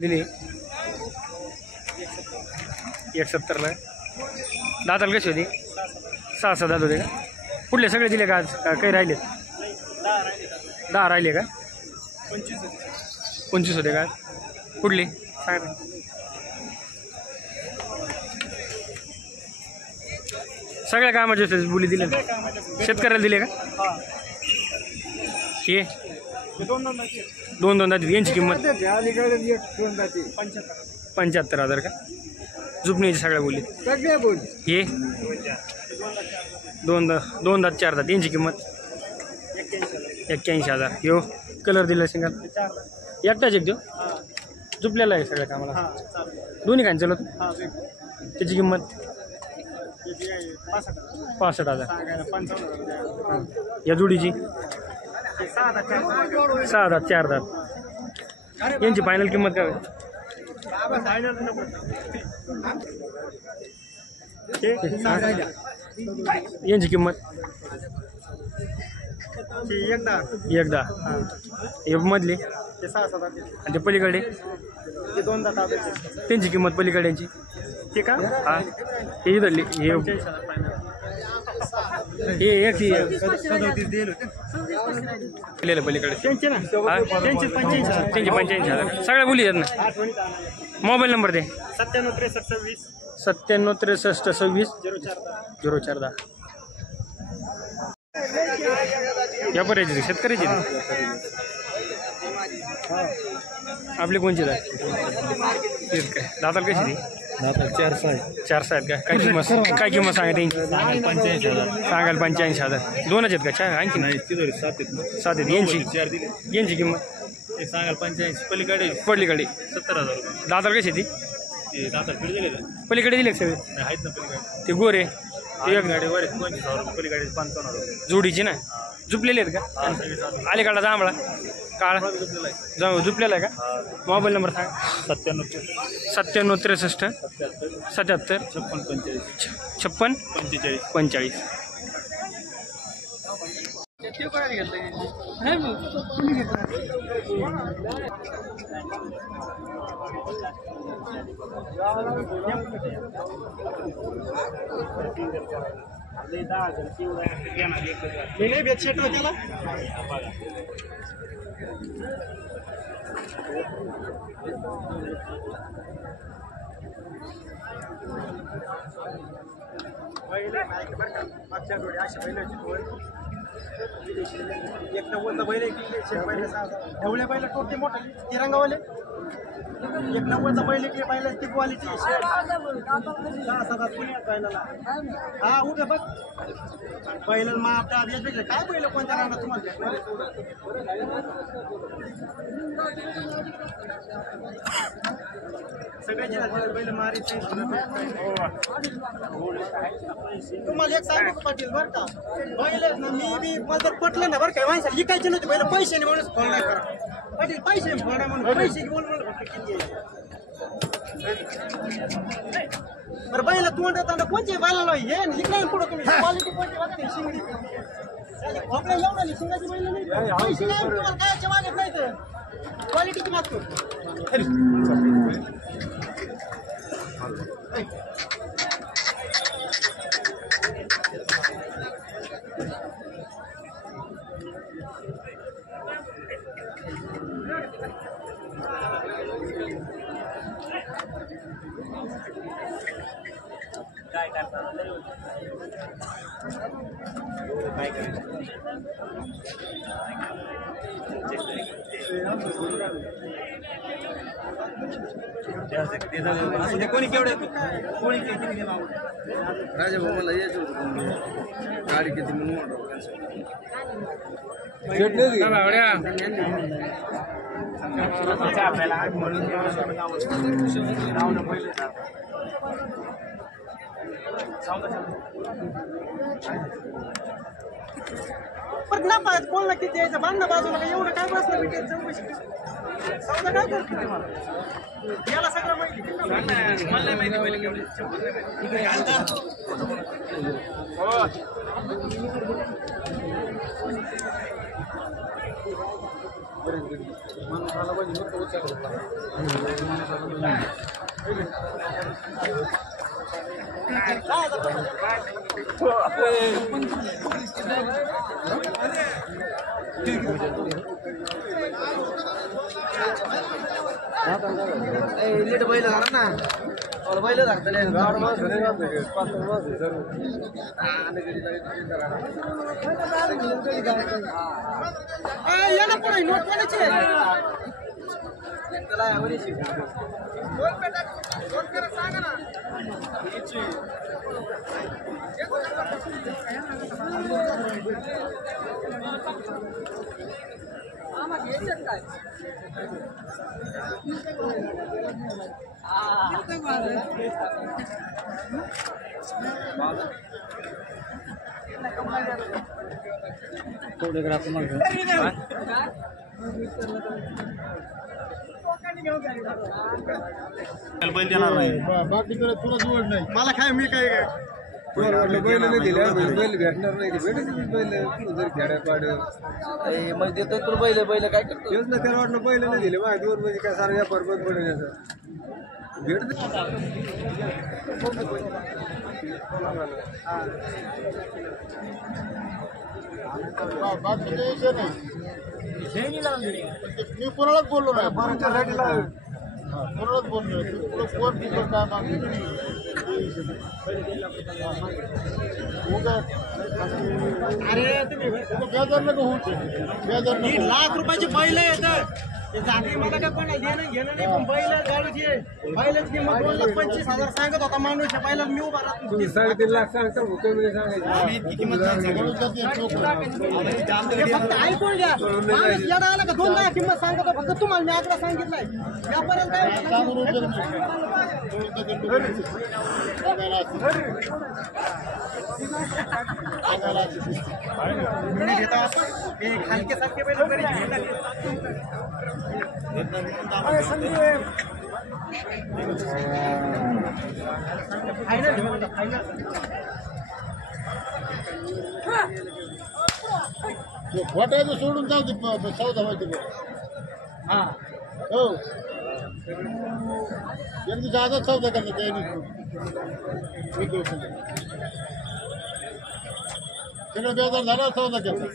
दिली 170ला दाताला कशी होती 6 दात होते का कुठले सगळे दिले का आज काही राहिले 10 राहिले का 25 होते का कुठले सांग सगळ्या कामाचे बोली दिले शेतकऱ्याला दिले का हे दोन दाती यांची किंमत 75,000 का झुपण्याची सगळ्या बोली हे 2 दात 4 दात यांची किंमत 81,000 यो कलर दिला सिंगल एकटाच एक देऊ झुपलेला आहे सगळ्या कामाला दोन्ही काय चलत त्याची किंमत 65,000 या जोडीची 6 दात 4 दात यांची फायनल किंमत काय यांची किंमत एकदा हे मधली आणि ते पलीकडे ते 2 दात त्यांची किंमत पलीकड्यांची ते का हा हे धरली हे एक दिलेलं पलीकडे त्यांचे ना त्यांची 85,000 सगळ्या बोली आहेत ना मोबाईल नंबर दे 976326 0410 या पर्यायची शेतकऱ्याची आपली कोणची जात तेच काय दाताला कशी ती दाताला 4 आहेत काय काय किंमत सांगा त्यांची सांगायला 85,000 दोनच आहेत का 4 आणखी नाही 7 आहेत यांची किंमत सांगायला 85 पलीकडे 70,000 दाताला कशी ती पलीकडे दिले सगळे आहेत ना पलीकडे ते गोरे एक गाडीवर 25,000 पलीकडे 55,000 जोडीची ना झुपलेले आहेत का आले काढा जांभळा काळा झुपलेला आहे का मोबाईल नंबर सांगा 9763 77 56 45 एक 90 बैल ढवळे बैल टोटे मोठे तिरंगावाले एक 90 बैल इकडे पाहिलं ती क्वालिटी हा उद्या बघ पहिलं माप काय पहिलं कोणत्या राहणार तुम्हाला सगळ्याची बैल मारी तुम्हाला एक सांगू पाटील बरं का बैल मी मला पटलं ना बरं काय माणसाला विकायचे नव्हते बैल पैसे नाही म्हणून फोन नाही करा पाटील पैसे फोडा म्हणून पैसे बोल बरं बैल तोंड येताना कोणते बैलाला हे इकडे पुढं तुम्ही क्वालिटी कोणती वाटते शिंगडी खोकड्या एवढा शिंगाची बैल नाही पैसे नाही तुम्हाला कायचे मागत नाही तर क्वालिटीची मागतो कोणी केवढे कोणी राजा भाऊ मला यायचं होतं गाडी किती म्हणून पण ना पाहत कोणाला किती यायचं बांधणं बाजूला काय एवढं काय बसलं भेटेल चौकशी सौदा काय करतो तुम्हाला याला सगळं नीट बैल झाला ना बैल झालं याला पण नोट कोणाची सांगा ना काय फोटोग्राफर बैल देणार नाही बाकी तुला जोड नाही मला काय मी काय बैल नाही दिले बैल भेटणार नाही बैल जर खेड्या पाड मग देतो तुला बैल बैल काय करतो तेच ना त्याला वाटलं बैल नाही दिले माझ्या दोन म्हणजे काय सारा व्यापार बंद पडेल याचा मी कोणालाच बोललो नाही कोणालाच बोललो कोण काय अरे तुम्ही बेजार नको होऊ लाख रुपयाची बैल येतं ते जाती मला काय पण घेणं नाही पण बैल गाडूची बैलच किंमत 2,25,000 सांगत होता माणूस पहिला मी उभा राहतो 3.5 लाख सांगतो कमी सांगायची फक्त ऐकून घ्या माणूस येडा आला का 2 लाख किंमत सांगतो फक्त तुम्हाला मी आकडा सांगितलाय यापर्यंत हलके सारखे वाटायचं सोडून जाऊ दे सौदा माहिती हा हो यांची जादा सौदा करतात त्याने बेजार झाला सौदा केला